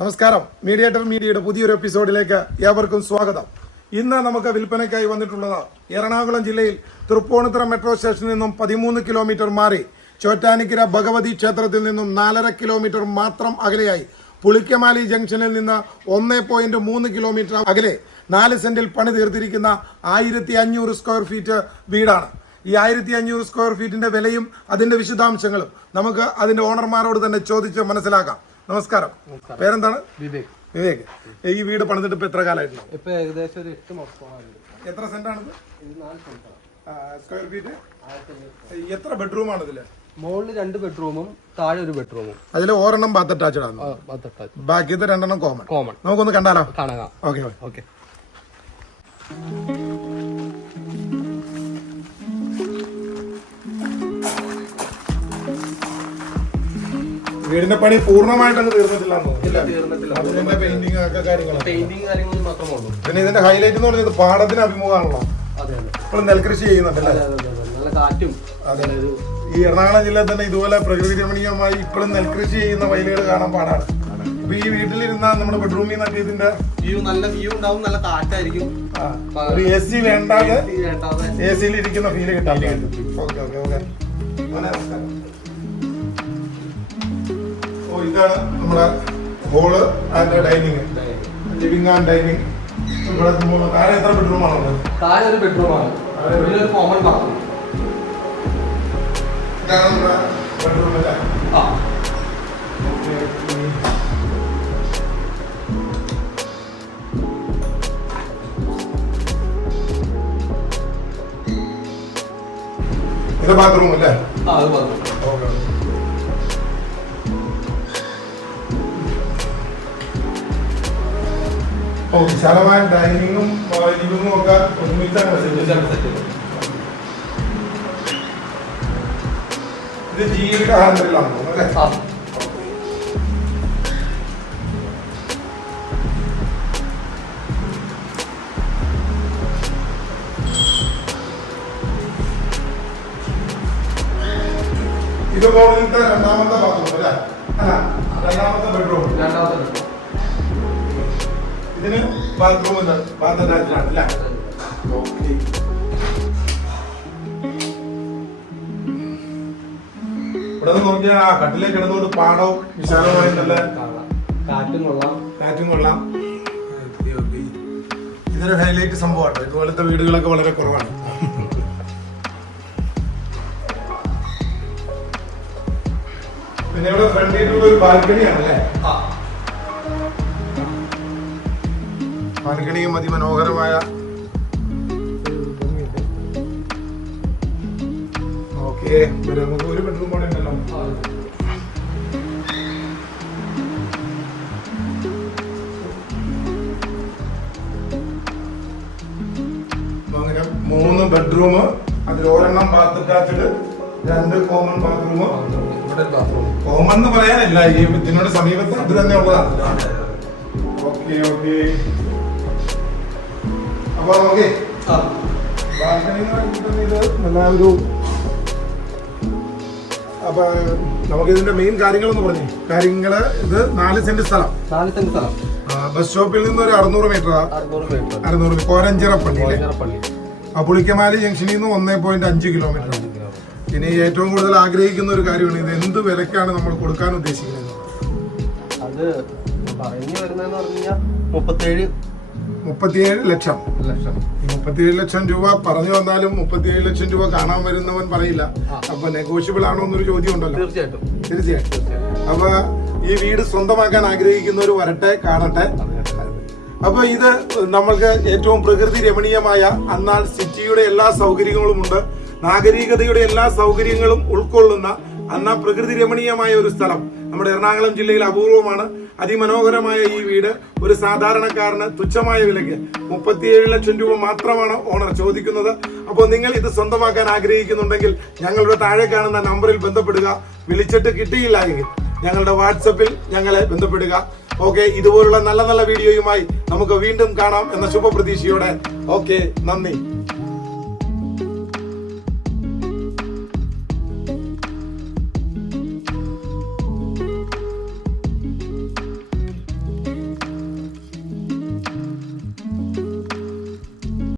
നമസ്കാരം. മീഡിയേറ്റർ മീഡിയയുടെ പുതിയൊരു എപ്പിസോഡിലേക്ക് ഏവർക്കും സ്വാഗതം. ഇന്ന് നമുക്ക് വിൽപ്പനയ്ക്കായി വന്നിട്ടുള്ളത് എറണാകുളം ജില്ലയിൽ തൃപ്പൂണിത്തുറ മെട്രോ സ്റ്റേഷനിൽ നിന്നും 13 കിലോമീറ്റർ മാറി ചോറ്റാനിക്കര ഭഗവതി ക്ഷേത്രത്തിൽ നിന്നും 4.5 കിലോമീറ്റർ മാത്രം അകലെയായി പുളിക്കമാലി ജംഗ്ഷനിൽ നിന്ന് 1.3 കിലോമീറ്റർ അകലെ 4 സെന്റിൽ പണി തീർത്തിരിക്കുന്ന 1500 സ്ക്വയർ ഫീറ്റ് വീടാണ്. ഈ 1500 സ്ക്വയർ ഫീറ്റിന്റെ വിലയും അതിന്റെ വിശദാംശങ്ങളും നമുക്ക് അതിന്റെ ഓണർമാരോട് തന്നെ ചോദിച്ച് മനസ്സിലാക്കാം. നമസ്കാരം. പേരെന്താണ്? വിവേക്. വിവേക്, ഈ വീട് പണിതിട്ട് ഇപ്പൊ എത്ര കാലമായിട്ടുണ്ടോ? ഇപ്പൊ ഏകദേശം ഒരു 8 മാസത്തോളം. എത്ര സെന്റാണിത്? 4 സെന്റ് സ്ക്വയർ ഫീറ്റ്. എത്ര ബെഡ്റൂം ആണ് ഇതില്? മുകളിൽ 2 ബെഡ്റൂമും താഴെ 1 ബെഡ്റൂമും. അതിൽ ഒരെണ്ണം ബാത്ത് അറ്റാച്ച്ഡ് ആണ്, ബാക്കിയത് 2 കോമൺ. നമുക്കൊന്ന് കണ്ടാലോ? കാണാം. Okay okay. വീടിന്റെ പണി പൂർണ്ണമായിട്ട് അങ്ങ് തീർന്നിട്ടില്ല. പെയിന്റിംഗ് കാര്യങ്ങളും മാത്രമേ ഉള്ളൂ. പിന്നെ ഇതിന്റെ ഹൈലൈറ്റ് എന്ന് പറഞ്ഞത് പാടത്തിന് അഭിമുഖമാണല്ലോ. ഇപ്പോൾ നെൽകൃഷി ചെയ്യുന്നുണ്ടല്ലേ? നല്ല കാറ്റും. അതെ, ഈ എറണാകുളം ജില്ലയിൽ തന്നെ ഇതുപോലെ പ്രകൃതി രമണീയമായി ഇപ്പോഴും നെൽകൃഷി ചെയ്യുന്ന വയലുകൾ കാണാൻ പാടാണ്. അപ്പൊ ഈ വീട്ടിലിരുന്ന നമ്മുടെ ബെഡ്റൂമിൽ നിന്നൊക്കെ ഇതിന്റെ നല്ല വ്യൂ ഉണ്ടാവും, നല്ല കാറ്റായിരിക്കും. ഒരു AC വേണ്ടാതെ AC-യിൽ ഇരിക്കുന്ന ഫീല് കിട്ടാൻ. Okay okay okay. ഇതാണ് നമ്മുടെ hall and dining, living and dining. താഴെ എത്ര ബെഡ്റൂമാണുള്ളത്? താഴെ 1 ബെഡ്റൂമാണ്, ഒരു കോമൺ ബാത്റൂം. ഇതാണ് നമ്മുടെ ബെഡ്റൂം അല്ലേ? ഇത് ബാത്റൂം അല്ലേ? അത് ബാത്റൂം. വിശാലമായ ഡൈനിങ്ങും ലിവിംഗും ഒക്കെ ഒരുമിച്ചാണ്. ഇത് ജീവിത ഹാൻഡിലാണ് അല്ലേ? ഇത് മോളിലത്തെ 2ാമത്തെ ബാത്റൂം അല്ലേ? അല്ല, 2ാമത്തെ ബെഡ്റൂം. ഇതിന് ബാത്റൂം ഉണ്ട്, ബാത്ത് അറ്റാച്ച്ഡ് ആണ് അല്ലേ? ഓക്കെ. ഇവിടെ നിന്ന് നോക്കിയാൽ ആ കട്ടിലേക്ക് കിടന്നുകൊണ്ട് പാടവും വിശാലമായി നല്ല കാറ്റും കൊള്ളാം. ഇതൊരു ഹൈലൈറ്റ് സംഭവമാണ്. ഇതുപോലത്തെ വീടുകളൊക്കെ വളരെ കുറവാണ്. പിന്നെ ഇവിടെ ഫ്രണ്ടിലുള്ള ഒരു ബാൽക്കണിയാണല്ലേ? ബാൽക്കണിയും അതിമനോഹരമായ. ഓക്കെ, നമുക്ക് 1 ബെഡ്റൂം കൂടെ ഉണ്ടല്ലോ. അങ്ങനെ 3 ബെഡ്റൂം, അതിൽ 1 bath attached, 2 common bathroom. Common എന്ന് പറയാനില്ല, ഈ ഇതിനോട് സമീപത്ത് അത് തന്നെ ഉള്ളതാണ്. Okay okay. അപ്പൊ നമുക്ക് ബാൽക്കണി ഒരു അപ്പൊ നമുക്ക് ഇതിന്റെ മെയിൻ കാര്യങ്ങളെന്ന് പറഞ്ഞു. ഇത് 4 സെന്റ് സ്ഥലം. ബസ് സ്റ്റോപ്പിൽ നിന്ന് ഒരു 600 മീറ്റർ കോരഞ്ചിറ പള്ളിയിലെ പുളിക്കമാലി ജംഗ്ഷനിൽ നിന്ന് 1.5 കിലോമീറ്റർ. ഇനി ഏറ്റവും കൂടുതൽ ആഗ്രഹിക്കുന്ന ഒരു കാര്യമാണ്, ഇത് എന്ത് വിലക്കാണ് നമ്മൾ കൊടുക്കാൻ ഉദ്ദേശിക്കുന്നത്? അത് പറഞ്ഞു വരുന്നതെന്ന് പറഞ്ഞാൽ 37 ലക്ഷം. 37 ലക്ഷം രൂപ പറഞ്ഞു വന്നാലും 37 ലക്ഷം രൂപ കാണാൻ വരുന്നവൻ പറയില്ല. അപ്പൊ നെഗോഷ്യബിൾ ആണോ എന്നൊരു ചോദ്യം ഉണ്ടല്ലോ. തീർച്ചയായിട്ടും. അപ്പൊ ഈ വീട് സ്വന്തമാക്കാൻ ആഗ്രഹിക്കുന്നവർ വരട്ടെ, കാണട്ടെ. അപ്പൊ ഇത് നമ്മൾക്ക് ഏറ്റവും പ്രകൃതി രമണീയമായ, എന്നാൽ സിറ്റിയുടെ എല്ലാ സൗകര്യങ്ങളും ഉണ്ട്, നാഗരികതയുടെ എല്ലാ സൗകര്യങ്ങളും ഉൾക്കൊള്ളുന്ന, എന്നാൽ പ്രകൃതി രമണീയമായ ഒരു സ്ഥലം നമ്മുടെ എറണാകുളം ജില്ലയിൽ അപൂർവമാണ്. അതിമനോഹരമായ ഈ വീട് ഒരു സാധാരണക്കാരന് തുച്ഛമായ വിലയ്ക്ക് 37 ലക്ഷം രൂപ മാത്രമാണ് ഓണർ ചോദിക്കുന്നത്. അപ്പോൾ നിങ്ങൾ ഇത് സ്വന്തമാക്കാൻ ആഗ്രഹിക്കുന്നുണ്ടെങ്കിൽ ഞങ്ങളുടെ താഴെ കാണുന്ന നമ്പറിൽ ബന്ധപ്പെടുക. വിളിച്ചിട്ട് കിട്ടിയില്ല എങ്കിൽ ഞങ്ങളുടെ വാട്സപ്പിൽ ഞങ്ങളെ ബന്ധപ്പെടുക. ഓക്കെ, ഇതുപോലുള്ള നല്ല നല്ല വീഡിയോയുമായി നമുക്ക് വീണ്ടും കാണാം എന്ന ശുഭപ്രതീക്ഷയോടെ. ഓക്കെ, നന്ദി.